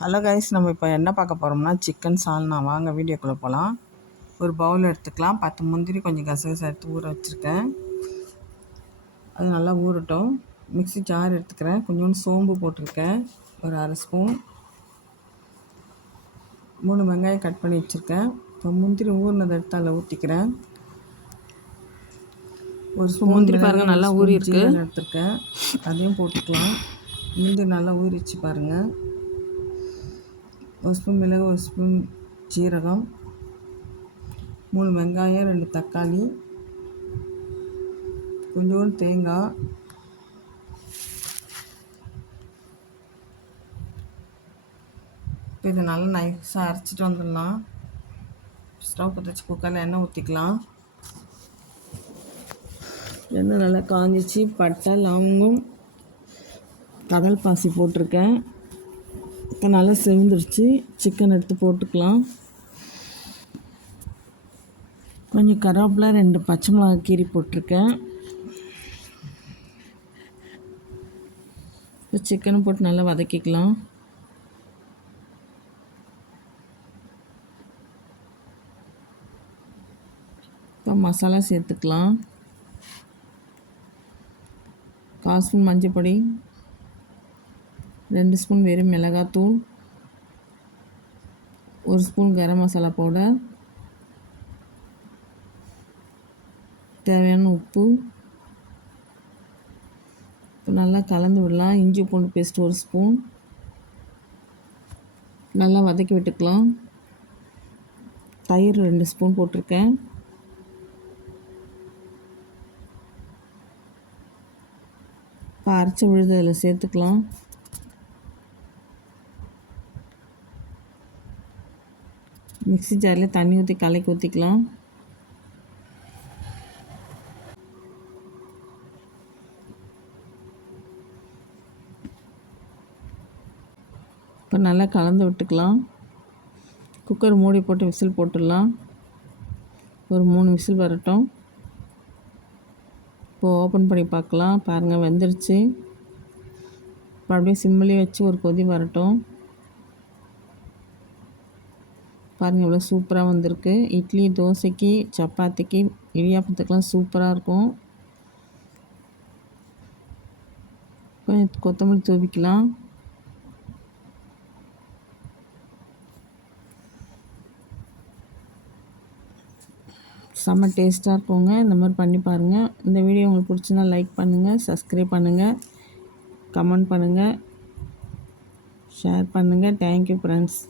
Hello guys, நம்ம இப்போ என்ன பார்க்க போகிறோம்னா சிக்கன் சால்னா. வாங்க வீடியோக்குள்ளே போகலாம். ஒரு பவுல் எடுத்துக்கலாம். 10 முந்திரி கொஞ்சம் கசகசா எடுத்து ஊற வச்சுருக்கேன். அது நல்லா ஊறட்டும். மிக்ஸி ஜார் எடுத்துக்கிறேன். கொஞ்சோண்டு சோம்பு போட்டிருக்கேன், ஒரு அரை ஸ்பூன். 3 வெங்காயம் கட் பண்ணி வச்சுருக்கேன். இப்போ முந்திரி ஊறினதை எடுத்து அதில் ஊற்றிக்கிறேன். ஒரு ஸ்பூன் முந்திரி பாருங்கள் நல்லா ஊறி இருக்கு. ஜீரகம் எடுத்துருக்கேன், அதையும் போட்டுக்கலாம். முந்திரி நல்லா ஊறிச்சு பாருங்கள். ஒரு ஸ்பூன் மிளகு, ஒரு ஸ்பூன் ஜீரகம், 3 வெங்காயம், 2 தக்காளி, கொஞ்சோண்டு தேங்காய், இப்போ இதை நல்லா நைஸாக அரைச்சிட்டு வந்துடலாம். ஸ்டவ் பற்ற வச்சு குக்கரில் எண்ணெய் ஊற்றிக்கலாம். எண்ணெய் நல்லா காஞ்சிச்சு. பட்டை, லவங்கம், கடல் பாசி போட்டிருக்கேன். இப்போ நல்லா செவந்துருச்சு. சிக்கன் எடுத்து போட்டுக்கலாம். கொஞ்சம் கருவேப்பிலை, 2 பச்சை மிளகாய் கீரி போட்டிருக்கேன். இப்போ சிக்கனை போட்டு நல்லா வதக்கிக்கலாம். இப்போ மசாலா சேர்த்துக்கலாம். 1/4 ஸ்பூன் மஞ்சள் பொடி, 2 ஸ்பூன் வெறும் மிளகாத்தூள், 1 ஸ்பூன் கரம் மசாலா பவுடர், தேவையான உப்பு. இப்போ நல்லா கலந்து விடலாம். இஞ்சி பூண்டு பேஸ்ட் 1 ஸ்பூன், நல்லா வதக்கி விட்டுக்கலாம். தயிர் 2 ஸ்பூன் போட்டிருக்கேன். இப்போ அரைச்சி விழுது அதில் சேர்த்துக்கலாம். மிக்ஸி ஜாரில் தண்ணி ஊற்றி கலக்கி ஊற்றிக்கலாம். இப்போ நல்லா கலந்து விட்டுக்கலாம். குக்கர் மூடி போட்டு விசில் போட்டுடலாம். ஒரு 3 விசில் வரட்டும். இப்போது ஓப்பன் பண்ணி பார்க்கலாம். பாருங்கள், வெந்துருச்சு. இப்போ அப்படியே சிம்மிலே வச்சு ஒரு கொதி வரட்டும். பாருங்கள், இவ்வளோ சூப்பராக வந்திருக்கு. இட்லி, தோசைக்கு, சப்பாத்திக்கு, இடியாப்பத்துக்கெலாம் சூப்பராக இருக்கும். கொஞ்சம் கொத்தமல்லி தூவிக்கலாம். செம்ம டேஸ்ட்டாக இருக்குங்க. இந்த மாதிரி பண்ணி பாருங்கள். இந்த வீடியோ உங்களுக்கு பிடிச்சினா லைக் பண்ணுங்கள், சப்ஸ்கிரைப் பண்ணுங்கள், கமெண்ட் பண்ணுங்கள், ஷேர் பண்ணுங்கள். Thank you friends.